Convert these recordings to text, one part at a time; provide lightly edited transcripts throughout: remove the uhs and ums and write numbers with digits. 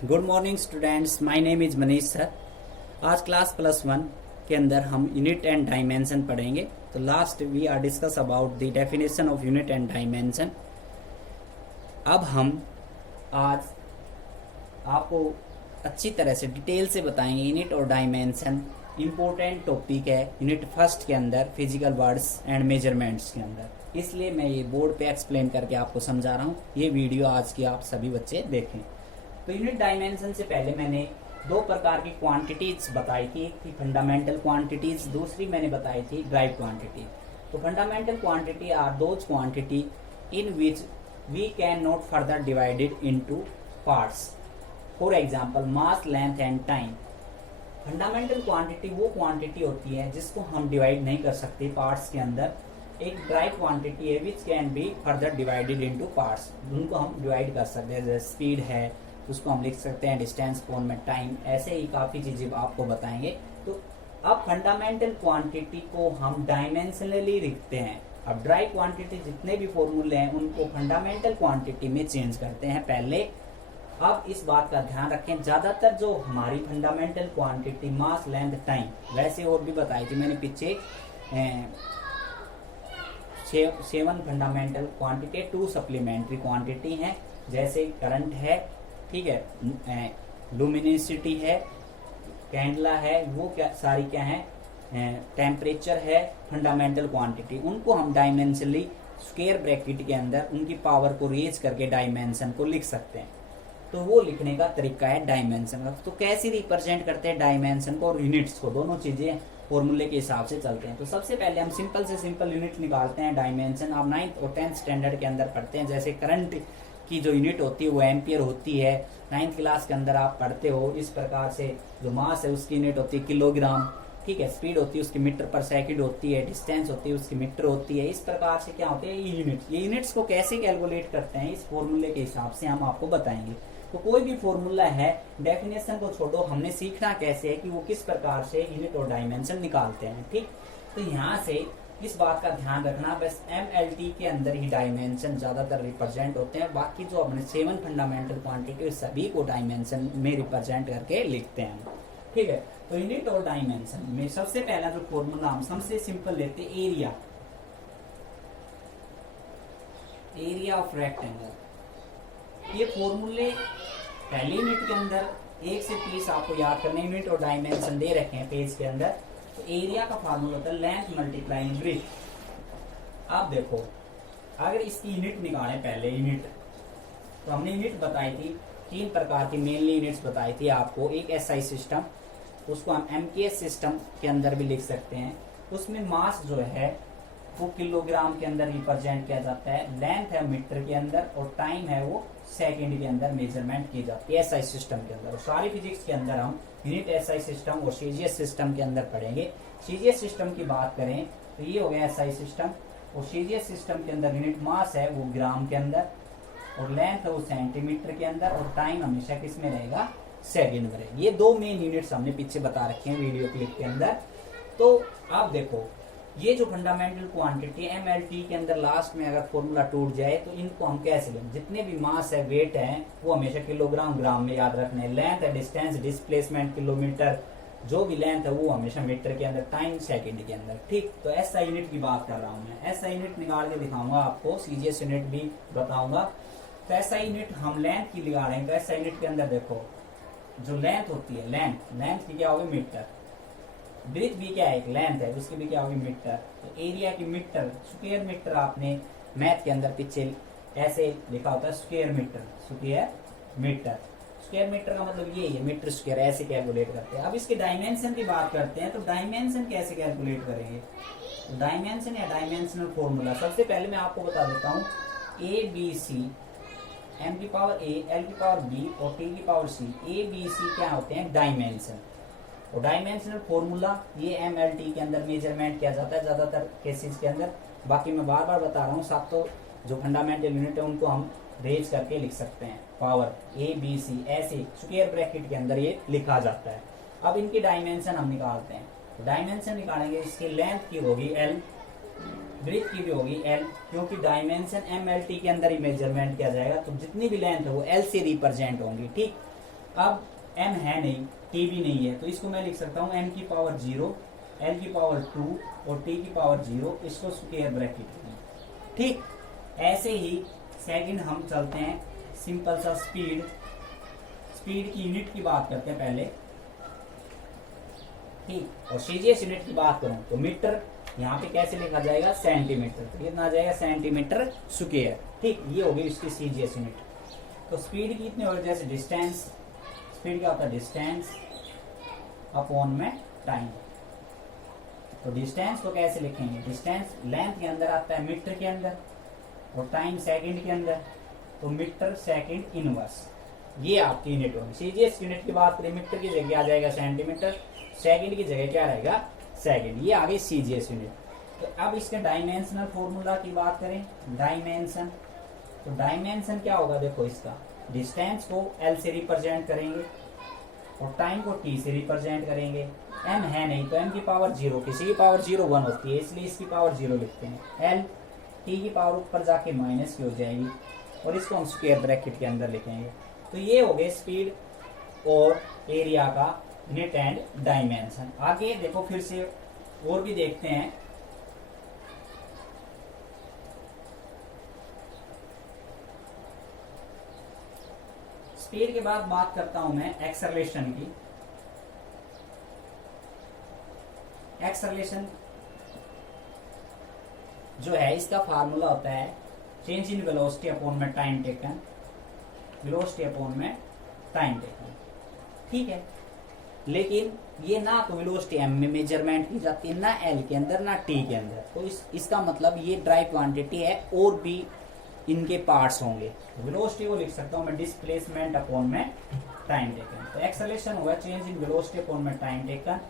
Good morning students, my name is Manish sir. आज class +1 के अंदर हम यूनिट एंड डायमेंशन पढ़ेंगे। तो last we are discuss about the definition of unit and dimension. अब हम आज आपको अच्छी तरह से डिटेल से बताएंगे यूनिट और डायमेंशन। इम्पोर्टेंट टॉपिक है यूनिट फर्स्ट के अंदर, फिजिकल वर्ड्स एंड मेजरमेंट्स के अंदर, इसलिए मैं ये बोर्ड पे एक्सप्लेन करके आपको समझा रहा हूँ। ये वीडियो आज की आप सभी बच्चे देखें। तो यूनिट डायमेंशन से पहले मैंने दो प्रकार की क्वांटिटीज बताई थी। एक थी फंडामेंटल क्वांटिटीज, दूसरी मैंने बताई थी ड्राइव क्वांटिटी। तो fundamental quantity are those quantity in which we can not further divided into parts. For example mass, length and time. Fundamental quantity वो क्वांटिटी होती है जिसको हम डिवाइड नहीं कर सकते पार्ट्स के अंदर। एक ड्राइव क्वांटिटी है which can be further divided into parts, उनको हम डिवाइड कर सकते हैं। जैसे स्पीड है, उसको हम लिख सकते हैं डिस्टेंस फॉर्म में, टाइम, ऐसे ही काफी चीजें आपको बताएंगे। तो अब फंडामेंटल क्वांटिटी को हम डायमेंशनली लिखते हैं। अब ड्राइव क्वांटिटी जितने भी फॉर्मूले हैं उनको फंडामेंटल क्वांटिटी में चेंज करते हैं पहले। अब इस बात का ध्यान रखें, ज्यादातर जो हमारी फंडामेंटल क्वांटिटी मास, लेंथ, टाइम, वैसे और भी बताई थी मैंने पीछे 7 फंडामेंटल क्वांटिटी, 2 सप्लीमेंट्री क्वांटिटी हैं। जैसे करंट है, ठीक है, लुमिनिसिटी है, कैंडला है, वो क्या सारी क्या है, टेम्परेचर है, फंडामेंटल क्वांटिटी। उनको हम डायमेंशनली स्क्वायर ब्रैकेट के अंदर उनकी पावर को रेज करके डायमेंशन को लिख सकते हैं। तो वो लिखने का तरीका है डायमेंशन का। तो कैसे रिप्रेजेंट करते हैं डायमेंशन को और यूनिट्स को, दोनों चीजें फॉर्मूले के हिसाब से चलते हैं। तो सबसे पहले हम सिंपल से सिंपल यूनिट निकालते हैं डायमेंशन। आप 9th और 10th स्टैंडर्ड के अंदर पढ़ते हैं। जैसे करंट की जो यूनिट होती है वो एम्पियर होती है। 9th क्लास के अंदर आप पढ़ते हो। इस प्रकार से जो मास है उसकी यूनिट होती है किलोग्राम, ठीक है। स्पीड होती है उसकी मीटर पर सेकंड होती है। डिस्टेंस होती है उसकी मीटर होती है। इस प्रकार से क्या होते हैं ये यूनिट। ये यूनिट्स को कैसे कैलकुलेट करते हैं इस फॉर्मूले के हिसाब से हम आपको बताएंगे। तो कोई भी फॉर्मूला है, डेफिनेशन को छोड़ो, हमने सीखना कैसे है कि वो किस प्रकार से यूनिट और डायमेंशन निकालते हैं, ठीक। तो यहाँ से इस बात का ध्यान रखना, बस MLT के अंदर ही डायमेंशन ज्यादातर रिप्रेजेंट होते हैं। बाकी जो अपने 7 फंडामेंटल क्वांटिटी सभी को डायमेंशन में रिप्रेजेंट करके लिखते हैं, ठीक है। तो यूनिट और डायमेंशन में सबसे पहला जो फॉर्मूला हम सबसे सिंपल लेते हैं, एरिया, एरिया ऑफ रेक्टेंगल। ये फॉर्मूले पहले यूनिट के अंदर 1 से 30 आपको याद करने, यूनिट और डायमेंशन दे रखे हैं पेज के अंदर। तो एरिया का फार्मूला होता है लेंथ मल्टीप्लाइंग ब्रेथ। आप देखो, अगर इसकी यूनिट निकाले पहले यूनिट, तो हमने यूनिट बताई थी 3 प्रकार की मेनली यूनिट्स बताई थी आपको। एक SI सिस्टम, उसको हम MKS सिस्टम के अंदर भी लिख सकते हैं। उसमें मास जो है वो किलोग्राम के अंदर रिप्रेजेंट किया जाता है, लेंथ है मीटर के अंदर, और टाइम है वो सेकंड के अंदर मेजरमेंट की जाती है SI सिस्टम के अंदर। और सारी फिजिक्स के अंदर हम यूनिट SI सिस्टम और CGS सिस्टम के अंदर पढ़ेंगे। CGS सिस्टम की बात करें तो ये हो गया SI सिस्टम, और CGS सिस्टम के अंदर यूनिट मास है वो ग्राम के अंदर, और लेंथ है वो सेंटीमीटर के अंदर, और टाइम हमेशा किस में रहेगा, सेकंड में रहेगा। ये 2 मेन यूनिट्स हमने पीछे बता रखे हैं वीडियो क्लिप के अंदर। तो आप देखो, ये जो फंडामेंटल क्वांटिटी MLT के अंदर लास्ट में अगर फॉर्मूला टूट जाए तो इनको हम कैसे लें, जितने भी मास है, वेट है, वो हमेशा किलोग्राम ग्राम में याद रखने। लेंथ है, डिस्टेंस, डिस्प्लेसमेंट किलोमीटर, जो भी लेंथ है वो हमेशा मीटर के अंदर, टाइम सेकंड के अंदर, ठीक। तो SI यूनिट की बात कर रहा हूँ मैं। SI यूनिट निकाल के दिखाऊंगा आपको, CGS यूनिट भी बताऊंगा। तो SI यूनिट हम लेंथ की निकालेंगे। तो SI यूनिट के अंदर देखो, जो लेंथ होती है, लेंथ की क्या होगी, मीटर। ब्रीथ भी क्या है, एक लेंथ है, उसकी भी क्या होगी, मीटर। तो एरिया की मीटर, स्क्वायर मीटर आपने मैथ के अंदर पीछे ऐसे लिखा होता है, square metre, square metre. Square metre का मतलब ये है, मीटर स्क्वायर, ऐसे कैलकुलेट करते हैं। अब इसके डायमेंशन की बात करते हैं। तो डायमेंशन कैसे कैलकुलेट करेंगे, तो डायमेंशन या डायमेंशनल फॉर्मूला सबसे पहले मैं आपको बता देता हूँ। ABC, M की पावर A, L की पावर B और T की पावर C, ABC क्या होते हैं, डायमेंशन। और डायमेंशनल फॉर्मूला ये MLT के अंदर मेजरमेंट किया जाता है ज्यादातर केसेस के अंदर। बाकी मैं बार बार बता रहा हूँ, साथ तो जो फंडामेंटल यूनिट है उनको हम रेज करके लिख सकते हैं। पावर ABC ऐसे स्क्वायर ब्रैकेट के अंदर ये लिखा जाता है। अब इनकी डायमेंशन हम निकालते हैं। तो डायमेंशन निकालेंगे, इसकी लेंथ की होगी L, ब्रेथ की भी होगी L, क्योंकि डायमेंशन MLT के अंदर ही मेजरमेंट किया जाएगा। तो जितनी भी लेंथ है वो L से रिप्रेजेंट होंगी, ठीक। अब m है नहीं, t भी नहीं है, तो इसको मैं लिख सकता हूँ m की पावर 0, l की पावर 2 और t की पावर 0, इसको स्क्वायर ब्रैकेट में। ठीक, ऐसे ही सेकंड हम चलते हैं, सिंपल सा स्पीड की यूनिट की बात करते हैं पहले। ठीक, और सीजीएस यूनिट की बात करूं तो मीटर यहाँ पे कैसे लिखा जाएगा, सेंटीमीटर, तो कितना आ जाएगा सेंटीमीटर स्क्वायर। ठीक, ये होगी इसकी सीजीएस यूनिट। तो स्पीड की कितनी होगी, जैसे डिस्टेंस, स्पीड क्या होता है, डिस्टेंस अपॉन में टाइम। तो डिस्टेंस को कैसे लिखेंगे, डिस्टेंस लेंथ के अंदर आता है मीटर के अंदर और टाइम सेकंड के अंदर, तो मीटर सेकंड इनवर्स, ये आपकी यूनिट होगी। सीजीएस यूनिट की बात करें, मीटर की जगह आ जाएगा सेंटीमीटर, सेकंड की जगह क्या रहेगा, सेकंड। ये आगे सीजीएस यूनिट। तो अब इसके डायमेंशनल फॉर्मूला की बात करें, डायमेंशन, तो डायमेंशन क्या होगा, देखो इसका डिस्टेंस को एल से रिप्रेजेंट करेंगे और टाइम को टी से रिप्रेजेंट करेंगे। एम है नहीं तो एम की पावर 0, किसी की पावर 0 1 होती है, इसलिए इसकी पावर 0 लिखते हैं। एल टी की पावर ऊपर जाके माइनस की हो जाएगी और इसको हम स्क्वायर ब्रैकेट के अंदर लिखेंगे। तो ये हो गए स्पीड और एरिया का यूनिट एंड डायमेंशन। आगे देखो फिर से और भी देखते हैं। स्पीड के बाद बात करता हूं मैं एक्सेलरेशन की। एक्सेलरेशन जो है इसका फार्मूला होता है चेंज इन वेलोसिटी अपॉन में टाइम टेकन, वेलोसिटी अपॉन में टाइम टेकन। ठीक है, लेकिन ये ना तो वेलोसिटी एम में मेजरमेंट की जाती है, ना एल के अंदर ना टी के अंदर। तो इसका मतलब ये ड्राई क्वांटिटी है और भी इनके पार्ट्स होंगे। वेलोसिटी को लिख सकता हूं मैं डिस्प्लेसमेंट अपॉन में टाइम टेकन। तो एक्सेलरेशन होगा चेंज इन वेलोसिटी अपॉन में टाइम टेकन,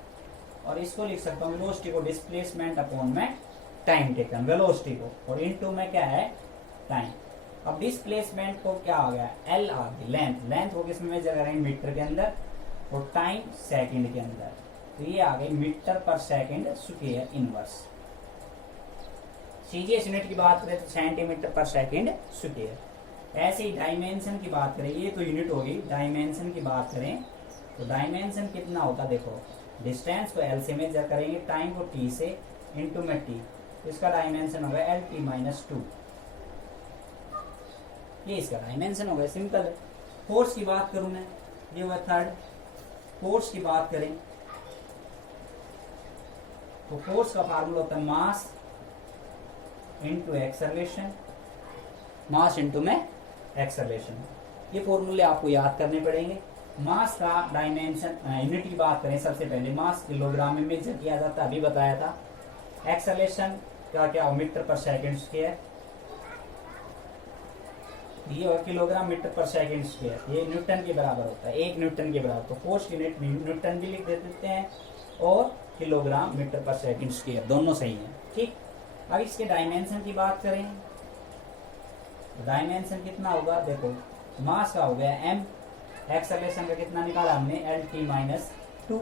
और इसको लिख सकता हूं वेलोसिटी को डिस्प्लेसमेंट अपॉन में टाइम टेकन, वेलोसिटी को, और इनटू में क्या है, टाइम। अब डिस्प्लेसमेंट को क्या आ गया, एल आ गई, लेंथ, लेंथ को किसमें मेजर करेंगे, मीटर के अंदर, और टाइम सेकंड के अंदर। तो ये आ गई मीटर पर second square inverse. CGS unit की बात करें तो सेंटीमीटर पर सेकंड स्क्वायर। ऐसे ही डायमेंशन की बात करें, ये तो यूनिट होगी, डायमेंशन की बात करें तो डायमेंशन कितना होगा, देखो डिस्टेंस को एल से मेजर करेंगे, टाइम को टी से, इनटू में टी, तो इसका डायमेंशन होगा एल टी माइनस 2। ये इसका डायमेंशन होगा, सिंपल है। फोर्स की बात करूं मैं, ये हुआ थर्ड। फोर्स की बात करें तो फोर्स का फार्मूला होता है mass into acceleration, mass into में एक्सेलरेशन। ये फॉर्मूले आपको याद करने पड़ेंगे। मास का डायमेंशन यूनिट की बात करें, सबसे पहले मास किलोग्राम में मेजर किया जाता है, अभी बताया था। एक्सेलरेशन का क्या, मीटर पर सेकंड स्क्वायर, ये किलोग्राम मीटर पर सेकंड स्क्वायर, ये न्यूटन के बराबर होता है, 1 न्यूटन के बराबर। तो फोर्स यूनिट न्यूटन भी लिख देते हैं और किलोग्राम मीटर पर सेकंड स्क्वायर, दोनों सही है। ठीक, अब इसके डायमेंशन की बात करें, डायमेंशन कितना होगा, देखो मास का हो गया m, एक्सेलरेशन का कितना निकाला हमने, एल टी माइनस 2,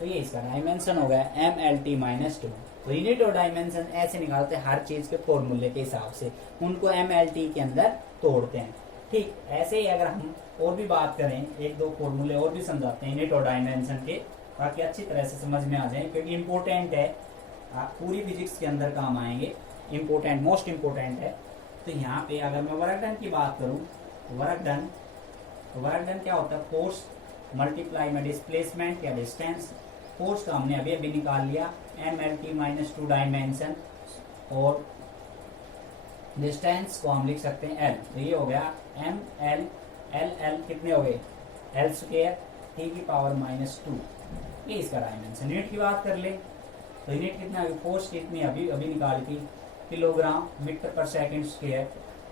तो ये इसका डायमेंशन हो गया एम एल टी माइनस 2। तो यूनिट और डायमेंशन ऐसे निकालते हैं हर चीज के फॉर्मूले के हिसाब से, उनको एम एल टी के अंदर तोड़ते हैं। ठीक, ऐसे ही अगर हम और भी बात करें, 1-2 फॉर्मूले और भी समझाते हैं यूनिट और डायमेंशन के, ताकि अच्छी तरह से समझ में आ जाए, क्योंकि इंपॉर्टेंट है, पूरी फिजिक्स के अंदर काम आएंगे, इंपॉर्टेंट, मोस्ट इंपॉर्टेंट है। तो यहाँ पे अगर मैं वर्क डन की बात करूँ, वर्क डन क्या होता है, फोर्स मल्टीप्लाई में डिस्प्लेसमेंट या डिस्टेंस। फोर्स का हमने अभी अभी निकाल लिया, M L T minus 2 dimension, और डिस्टेंस को हम लिख सकते हैं एल। तो ये हो गया एम एल, एल कितने हो गए, एल स्क्वायर टी की पावर माइनस 2, ये इसका डायमेंशन। यूनिट की बात कर ले तो यूनिट कितना, फोर्स कितनी अभी निकाली थी, किलोग्राम मीटर पर सेकंड स्क्वायर,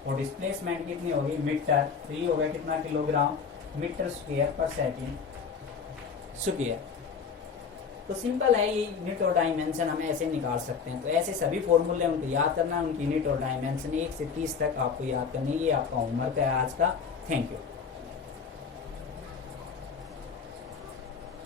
और डिस्प्लेसमेंट कितनी होगी, मीटर, तो ये हो गया कितना, किलोग्राम मीटर स्क्वायर पर सेकंड स्क्वायर। तो सिंपल है, ये यूनिट और डायमेंशन हम ऐसे निकाल सकते हैं। तो ऐसे सभी फॉर्मूले उनको याद करना है, उनकी यूनिट और डायमेंशन 1 से 30 तक आपको याद करनी है। ये आपका होमवर्क है आज का। Thank you.